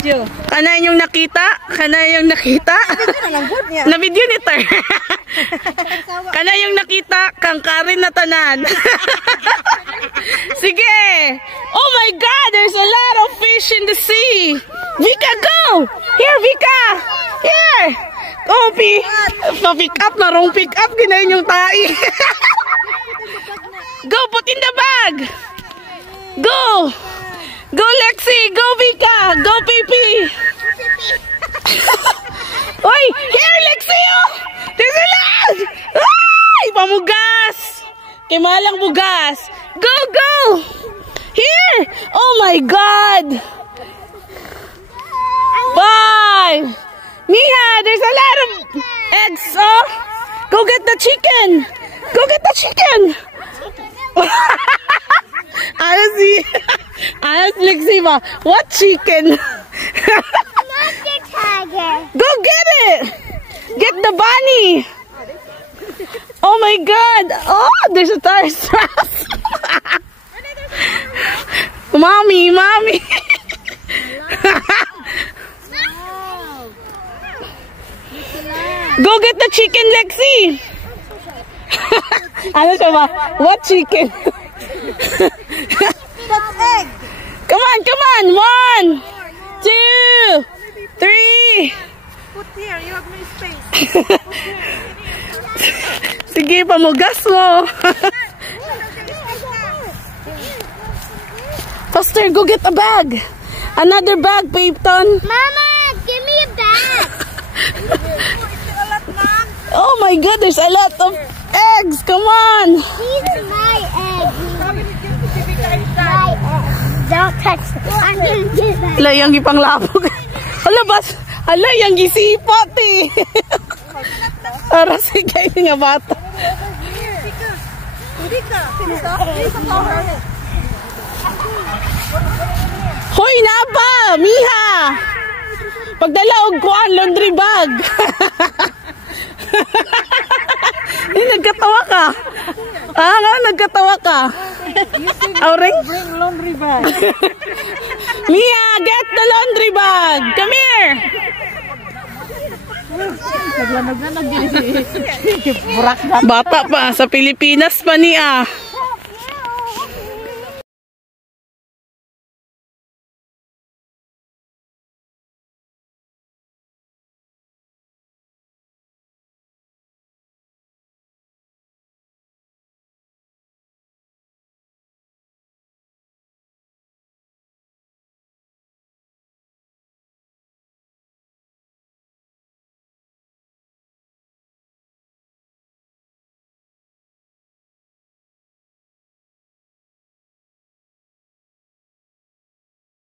video. Kana yung nakita? Na video ni Ter. Kana yung nakita kang Karin na tanan. Sige. Oh my God, there's a lot of fish in the sea. Vika, go. Here, Vika. Here. Oh, pa-pick up na wrong pick up ginayon yung tai. Go, put in the bag. Go. Go, Lexi. Go, Vika. Go, Pipi. Oy, here, Lexi. There's a lot. Ay, pamugas. Kay malang bugas. Go, go. Here. Oh my God. Bye. Miha, there's a lot of eggs. Oh, go get the chicken. Go get the chicken. Ayos, Lexi ba? What chicken? Go get it. Get the bunny. Oh my God. Oh, there's a tire strap. Mommy. Go get the chicken, Lexi. Ano siya ba? What chicken? That's egg. Come on. 1, 2, 3. Put here, you have no space. Sige, pamugas mo. Faster, go get a bag. Another bag, Peyton. Mama, give me a bag. Oh my God, there's a lot of eggs. Come on. These are my eggs. My eggs. Don't touch them. I'm going to get them. Hala, yung ipanglapog. Hala, yung isipot eh. Para sige nga bata. Hoy, napa! Miha! Pagdala og kuan, laundry bag. Nagkatawa ka. Nagkatawa ka. Auring? Bring laundry bag. Mia, get the laundry bag. Come here. Bata pa, sa Pilipinas pa niya.